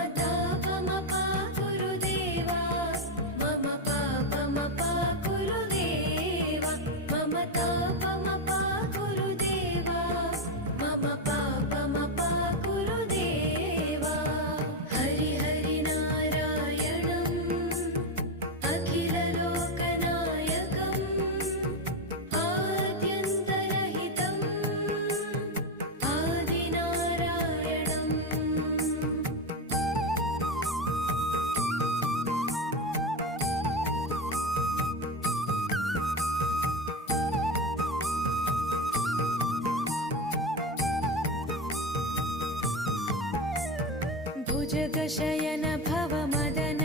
ममतापमपा गुरुदेवा मम पापमपा गुरुदेवा ममतापमपा गुरुदेवा मम पापमपा गुरुदेवा हरि हरि नारायणम् अखिललोकनायकम् आद्यन्तरहितम् आदिनारायणम् भुजगशयन भवमदन